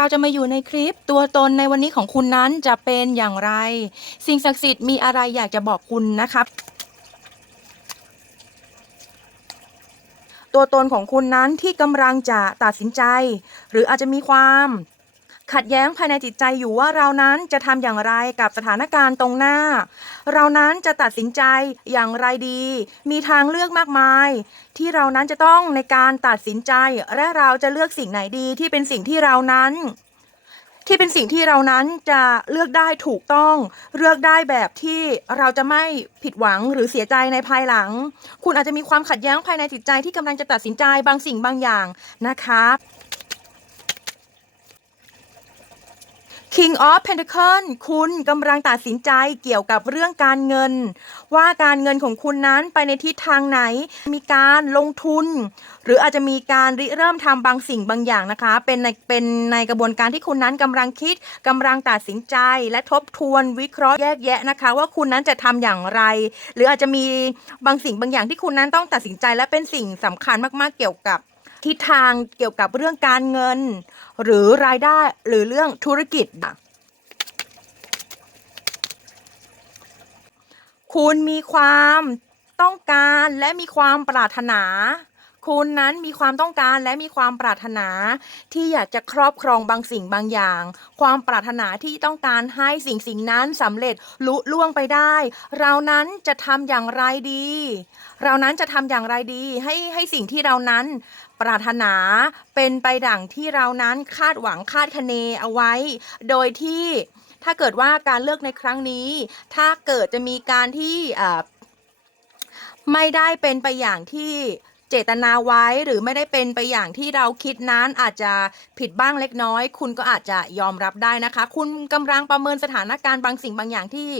เราจะมาอยู่ในคลิปตัวตนในวันนี้ของคุณนั้นจะเป็นอย่างไร สิ่งศักดิ์สิทธิ์มีอะไรอยากจะบอกคุณนะครับ ตัวตนของคุณนั้นที่กำลังจะตัดสินใจ หรืออาจจะมีความ ขัดแย้งภายในจิตใจอยู่ว่าเรานั้นจะทำอย่างไรกับสถานการณ์ตรงหน้า เรานั้นจะตัดสินใจอย่างไรดี มีทางเลือกมากมาย ที่เรานั้นจะต้องในการตัดสินใจและเราจะเลือกสิ่งไหนดีที่เป็นสิ่งที่เรานั้นที่เป็นสิ่งที่เรานั้นจะเลือกได้ถูกต้อง เลือกได้แบบที่เราจะไม่ผิดหวังหรือเสียใจในภายหลัง คุณอาจจะมีความขัดแย้งภายในจิตใจที่กำลังจะตัดสินใจบางสิ่งบางอย่างนะคะ King of Pentacle คุณกำลังตัดสินใจเกี่ยวกับเรื่องการเงิน ว่าการเงินของคุณนั้นไปในทิศทางไหน มีการลงทุน หรืออาจจะมีการริเริ่มทำบางสิ่งบางอย่างนะคะ เป็นในเป็นในกระบวนการที่คุณนั้นกำลังคิดกำลังตัดสินใจ และทบทวนวิเคราะห์แยกแยะนะคะ ว่าคุณนั้นจะทำอย่างไร หรืออาจจะมีบางสิ่งบางอย่างที่คุณนั้นต้องตัดสินใจและเป็นสิ่งสำคัญมากๆเกี่ยวกับ ทิศทางเกี่ยวกับเรื่องการเงิน หรือรายได้หรือเรื่องธุรกิจคุณมีความต้องการและมีความปรารถนา คุณนั้นมีความต้องการและมีความปรารถนา ที่อยากจะครอบครองบางสิ่งบางอย่าง ความปรารถนาที่ต้องการให้สิ่งสิ่งนั้นสำเร็จลุล่วงไปได้ เรานั้นจะทำอย่างไรดี เรานั้นจะทำอย่างไรดีให้ให้สิ่งที่เรานั้นปรารถนาเป็นไปดั่งที่เรานั้นคาดหวังคาดคะเนเอาไว้ โดยที่ถ้าเกิดว่าการเลือกในครั้งนี้ ถ้าเกิดจะมีการที่ไม่ได้เป็นไปอย่างที่ เจตนาไว้หรือไม่ได้เป็นไปอย่างที่เราคิดนั้นอาจจะผิดบ้างเล็กน้อย คุณก็อาจจะยอมรับได้นะคะ คุณกำลังประเมินสถานการณ์บางสิ่งบางอย่างที่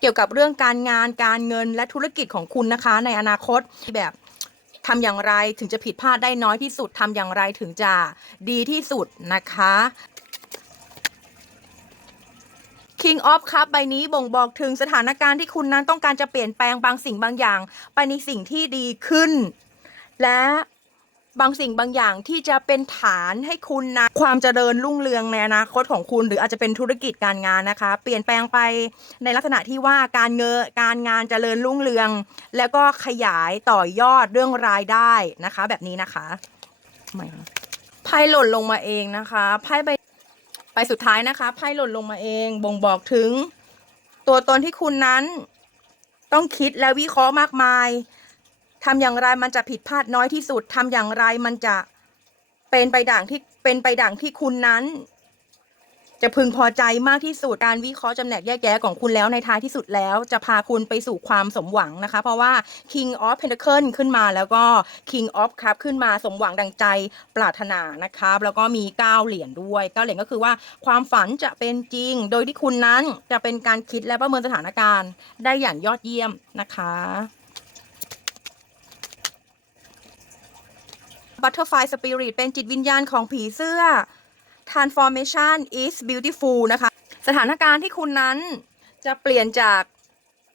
เกี่ยวกับเรื่องการงานการเงินและธุรกิจของคุณนะคะ ในอนาคตแบบทำอย่างไรถึงจะผิดพลาดได้น้อยที่สุดทำอย่างไรถึงจะดีที่สุดนะคะ King of Cup ใบนี้บ่งบอกถึงสถานการณ์ที่คุณนั้นต้องการจะเปลี่ยนแปลงบางสิ่งบางอย่าง ไปในสิ่งที่ดีขึ้น และบางสิ่งบางอย่างที่จะเป็นฐานให้คุณนะความเจริญรุ่งเรืองในอนาคตของคุณหรืออาจจะเป็นธุรกิจการงานนะคะ เปลี่ยนแปลงไปในลักษณะที่ว่าการเงินการงานเจริญรุ่งเรือง แล้วก็ขยายต่อยอดเรื่องรายได้นะคะ แบบนี้นะคะไม่ไพ่หล่นลงมาเองนะคะไพ่ใบ ไปสุดท้ายนะคะไพ่หล่นลงมาเอง บ่งบอกถึง ตัวตนที่คุณนั้น ต้องคิดและวิเคราะห์มากมายทำอย่างไรมันจะผิดพลาดน้อยที่สุดทำอย่างไรมันจะเป็นไปด่างที่เป็นไปด่างที่คุณนั้น จะพึงพอใจมากที่สุดการวิเคราะห์จำแนกแยกแยะของคุณแล้วในท้ายที่สุดแล้ว จะพาคุณไปสู่ความสมหวังนะคะ เพราะว่า King of Pentacle ขึ้นมาแล้วก็ King of Cup ขึ้นมาสมหวังดังใจปรารถนานะครับ แล้วก็มี 9 เหรียญด้วย 9 เหรียญก็คือว่าความฝันจะเป็นจริง โดยที่คุณนั้นจะเป็นการคิดและประเมินสถานการณ์ ได้อย่างยอดเยี่ยมนะคะ Butterfly Spirit เป็นจิตวิญญาณของผีเสื้อ Transformation is beautiful นะคะ สถานการณ์ที่คุณนั้นจะเปลี่ยนจาก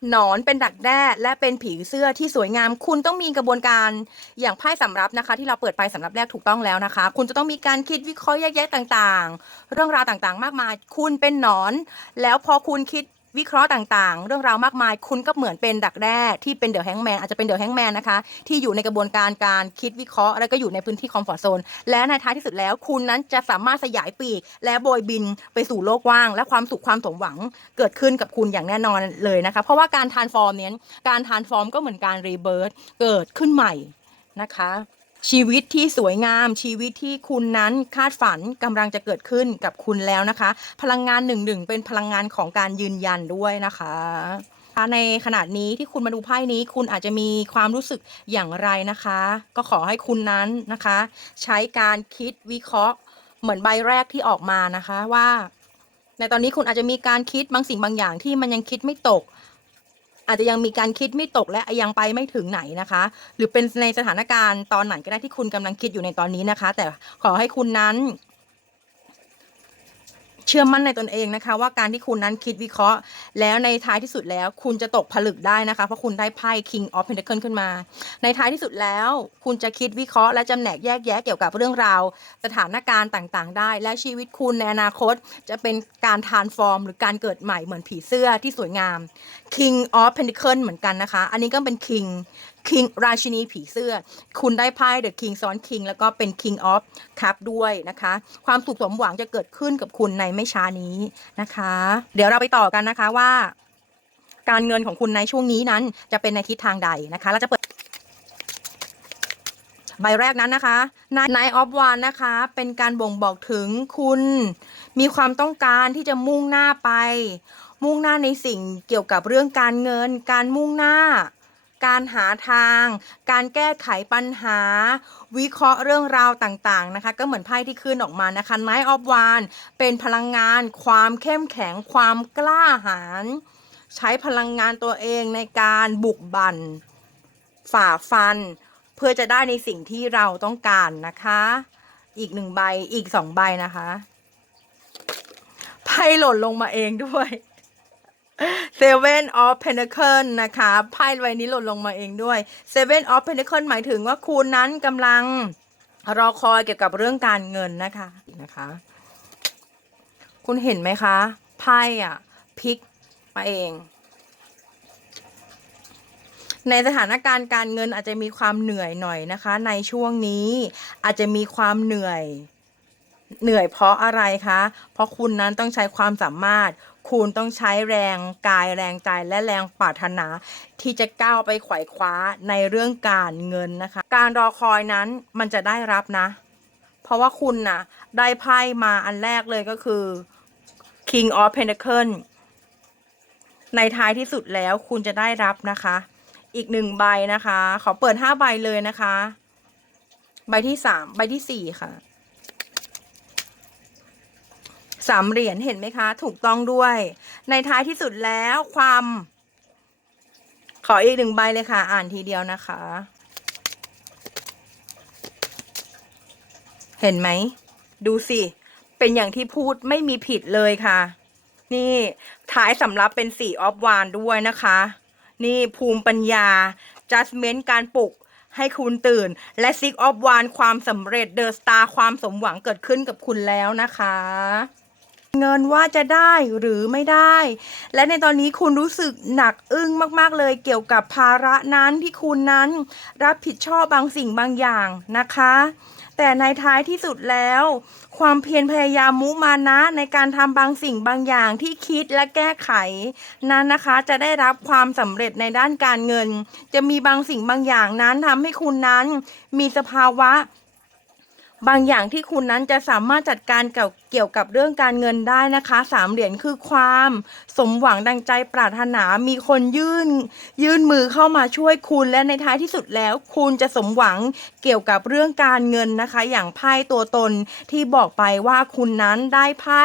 หนอนเป็นดักแด้และเป็นผีเสื้อที่สวยงาม คุณต้องมีกระบวนการอย่างไพ่สำรับนะคะ ที่เราเปิดไปสำรับแรกถูกต้องแล้วนะคะ คุณจะต้องมีการคิดวิเคราะห์แยกแยะต่างๆ เรื่องราวต่างๆ มากมาย คุณเป็นหนอน แล้วพอคุณคิด วิเคราะห์ต่างๆ เรื่องราวมากมาย คุณก็เหมือนเป็นดักแด้ที่เป็นเดอะแฮงแมนอาจจะเป็นเดอะแฮงแมนนะคะที่อยู่ในกระบวนการการคิดวิเคราะห์แล้วก็อยู่ในพื้นที่คอมฟอร์ทโซนและในท้ายที่สุดแล้ว คุณนั้นจะสามารถสยายปีก และโบยบินไปสู่โลกว่าง และความสุขความสมหวังเกิดขึ้นกับคุณอย่างแน่นอนเลยนะคะ เพราะว่าการทานฟอร์มเนี้ยการทานฟอร์มก็เหมือนการรีเบิร์ตเกิดขึ้นใหม่นะคะ ชีวิตที่สวยงาม ชีวิตที่คุณนั้นคาดฝันกำลังจะเกิดขึ้นกับคุณแล้วนะคะ พลังงานหนึ่งหนึ่งเป็นพลังงานของการยืนยันด้วยนะคะในขณะนี้ที่คุณมาดูไพ่นี้ คุณอาจจะมีความรู้สึกอย่างไรนะคะ ก็ขอให้คุณนั้นนะคะ ใช้การคิดวิเคราะห์เหมือนใบแรกที่ออกมานะคะว่า ในตอนนี้คุณอาจจะมีการคิดบางสิ่งบางอย่างที่มันยังคิดไม่ตก อาจจะยังมีการคิดไม่ตกและยังไปไม่ถึงไหนนะคะ หรือเป็นในสถานการณ์ตอนไหนก็ได้ที่คุณกำลังคิดอยู่ในตอนนี้นะคะ แต่ขอให้คุณนั้น เชื่อมั่นในตนเองนะคะ ว่าการที่คุณนั้นคิดวิเคราะห์ แล้วในท้ายที่สุดแล้ว คุณจะตกผลึกได้นะคะ เพราะคุณได้ไพ่ King of Pentacle ขึ้นมา ในท้ายที่สุดแล้ว คุณจะคิดวิเคราะห์และจำแนกแยกแยะเกี่ยวกับเรื่องราว สถานการณ์ต่างๆ ได้ และชีวิตคุณในอนาคต จะเป็นการทานฟอร์ม หรือการเกิดใหม่เหมือนผีเสื้อที่สวยงาม King of Pentacle เหมือนกันนะคะ อันนี้ก็เป็น King King ราชินีผีเสื้อ คุณได้ไพ่ The King ซ้อน King แล้วก็เป็น King of Cup ด้วยนะคะ ความสุขสมหวังจะเกิดขึ้นกับคุณในไม่ช้านี้นะคะ เดี๋ยวเราไปต่อกันนะคะว่า การเงินของคุณในช่วงนี้นั้น จะเป็นในทิศทางใดนะคะเราจะเปิดใบแรกนั้นนะคะ Nine of Wands นะคะ เป็นการบ่งบอกถึงคุณมีความต้องการที่จะมุ่งหน้าไป มุ่งหน้าในสิ่งเกี่ยวกับเรื่องการเงิน การมุ่งหน้า การหาทาง การแก้ไขปัญหา วิเคราะห์เรื่องราวต่างๆนะคะ ก็เหมือนไพ่ที่ขึ้นออกมานะคะ Nine of Wands เป็นพลังงาน ความเข้มแข็ง ความกล้าหาญใช้พลังงานตัวเองในการบุกบั่นฝ่าฟัน เพื่อจะได้ในสิ่งที่เราต้องการนะคะ อีกหนึ่งใบอีกสองใบนะคะไพ่หล่นลงมาเองด้วย Seven of Pentacle นะคะไพ่ใบนี้หล่นลงมาเองด้วย Seven of Pentacle หมายถึงว่าคุณนั้นกำลังรอคอยเกี่ยวกับเรื่องการเงินนะคะนะคะ คุณเห็นไหมคะไพ่อะพลิกมาเอง ในสถานการณ์การเงินอาจจะมีความเหนื่อยหน่อยนะคะ ในช่วงนี้อาจจะมีความเหนื่อยเหนื่อยเพราะอะไรคะ เพราะคุณนั้นต้องใช้ความสามารถ คุณต้องใช้แรงกายแรงใจและแรงปรารถนา ที่จะก้าวไปไขว่คว้าในเรื่องการเงินนะคะ การรอคอยนั้นมันจะได้รับนะ เพราะว่าคุณนะได้ไพ่มาอันแรกเลยก็คือ King of Pentacle ในท้ายที่สุดแล้วคุณจะได้รับนะคะ อีกหนึ่งใบนะคะ ขอเปิดห้าใบเลยนะคะ ใบที่สามใบที่สี่ค่ะ สามเหรียญเห็นไหมคะ ถูกต้องด้วย ในท้ายที่สุดแล้วความ ขออีกหนึ่งใบเลยค่ะ อ่านทีเดียวนะคะ เห็นไหม ดูสิ เป็นอย่างที่พูดไม่มีผิดเลยค่ะ นี่ท้ายสำรับเป็นสีออฟวานด้วยนะคะ นี่ภูมิปัญญา judgment การปลุกให้คุณตื่น และ Six of Wands ความสำเร็จ The Star ความสมหวังเกิดขึ้นกับคุณแล้วนะคะ เงินว่าจะได้หรือไม่ได้ และในตอนนี้คุณรู้สึกหนักอึ้งมาก ๆ เลยเกี่ยวกับภาระนั้นที่คุณนั้น รับผิดชอบบางสิ่งบางอย่างนะคะ แต่ในท้ายที่สุดแล้ว ความเพียรพยายามมุมานะในการทำบางสิ่งบางอย่างที่คิดและแก้ไข นั้นนะคะจะได้รับความสำเร็จในด้านการเงิน จะมีบางสิ่งบางอย่างนั้นทำให้คุณนั้น มีสภาวะ บางอย่างที่คุณนั้นจะสามารถจัดการเกี่ยวเกี่ยวกับเรื่องการเงินได้นะคะสามเหรียญคือความ สมหวังดังใจปรารถนามีคนยื่น ยื่นมือเข้ามาช่วยคุณและในท้ายที่สุดแล้ว คุณจะสมหวังเกี่ยวกับเรื่องการเงินนะคะ อย่างไพ่ตัวตนที่บอกไปว่าคุณนั้นได้ไพ่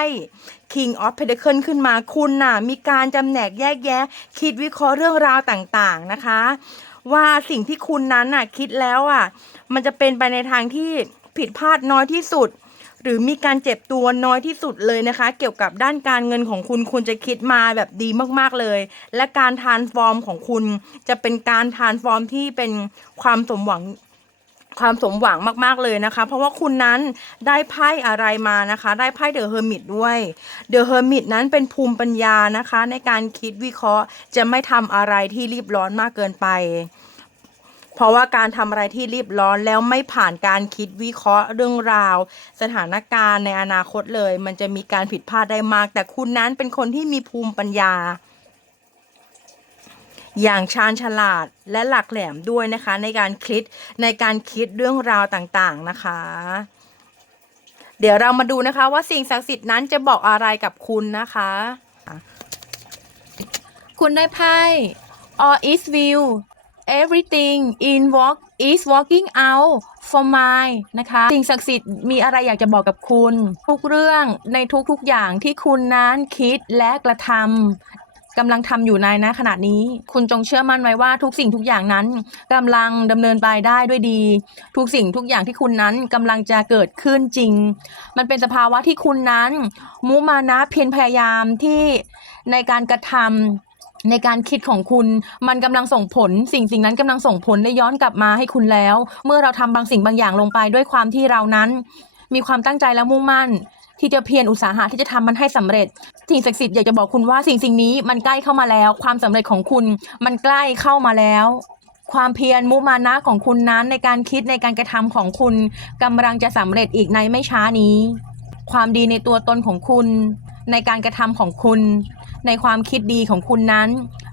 King of Pentacle ขึ้นมาคุณน่ะมีการจำแนกแยกแยะ คิดวิเคราะห์เรื่องราวต่างๆนะคะ ว่าสิ่งที่คุณนั้นน่ะคิดแล้วอะ มันจะเป็นไปในทางที่ ผิดพลาดน้อยที่สุด หรือมีการเจ็บตัวน้อยที่สุดเลยนะคะ เกี่ยวกับด้านการเงินของคุณคุณจะคิดมาแบบดีมากๆเลย และการทานฟอร์มของคุณจะเป็นการทานฟอร์มที่เป็นความสมหวังความสมหวังมากๆเลยนะคะ เพราะว่าคุณนั้นได้ไพ่อะไรมานะคะ ได้ไพ่เดอะเฮอร์มิตด้วยเดอะเฮอร์มิตนั้นเป็นภูมิปัญญานะคะ ในการคิดวิเคราะห์จะไม่ทำอะไรที่รีบร้อนมากเกินไป เพราะว่าการทำอะไรที่รีบร้อนแล้วไม่ผ่านการคิดวิเคราะห์เรื่องราว สถานการณ์ในอนาคตเลย มันจะมีการผิดพลาดได้มาก แต่คุณนั้นเป็นคนที่มีภูมิปัญญา อย่างชาญฉลาดและหลักแหลมด้วยนะคะ ในการคิดในการคิดเรื่องราวต่างๆนะคะเดี๋ยวเรามาดูนะคะว่าสิ่งศักดิ์สิทธิ์นั้นจะบอกอะไรกับคุณนะคะ คุณได้ไพ่ all is will everything in walk is walking out for mine นะคะ สิ่งศักดิ์สิทธิ์มีอะไรอยากจะบอกกับคุณ ทุกเรื่องในทุกๆอย่างที่คุณนั้นคิดและกระทกำลังทำอยู่ในนะขณะนี้ คุณจงเชื่อมั่นไว้ว่าทุกสิ่งทุกอย่างนั้นกำลังดำเนินไปได้ด้วยดี ทุกสิ่งทุกอย่างที่คุณนั้นกำลังจะเกิดขึ้นจริง มันเป็นสภาวะที่คุณนั้น มุมานะเพียรพยายามที่ในการกระทำ ในการคิดของคุณมันกำลังส่งผล สิ่งสิ่งนั้นกำลังส่งผลได้ย้อนกลับมาให้คุณแล้ว เมื่อเราทำบางสิ่งบางอย่างลงไปด้วยความที่เรานั้น มีความตั้งใจและมุ่งมั่น ที่จะเพียรอุตสาหะที่จะทำมันให้สำเร็จสิ่งศักดิ์สิทธิ์อยากจะบอกคุณว่าสิ่งสิ่งนี้มันใกล้เข้ามาแล้ว ความสำเร็จของคุณมันใกล้เข้ามาแล้ว ความเพียรมุมานะของคุณนั้นในการคิดในการกระทำของคุณกำลังจะสำเร็จอีกในไม่ช้านี้ ความดีในตัวตนของคุณ ในการกระทำของคุณ ในความคิดดีของคุณนั้น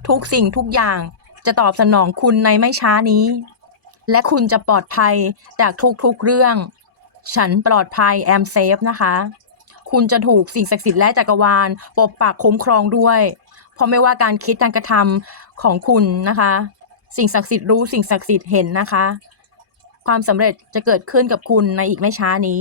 ทุกสิ่งทุกอย่างจะตอบสนองคุณในไม่ช้านี้ และคุณจะปลอดภัยจากทุกๆเรื่อง ฉันปลอดภัยแอมเซฟนะคะ คุณจะถูกสิ่งศักดิ์สิทธิ์และจักรวาลปกปักคุ้มครองด้วย เพราะไม่ว่าการคิดการกระทำของคุณนะคะ สิ่งศักดิ์สิทธิ์รู้สิ่งศักดิ์สิทธิ์เห็นนะคะ ความสำเร็จจะเกิดขึ้นกับคุณในอีกไม่ช้านี้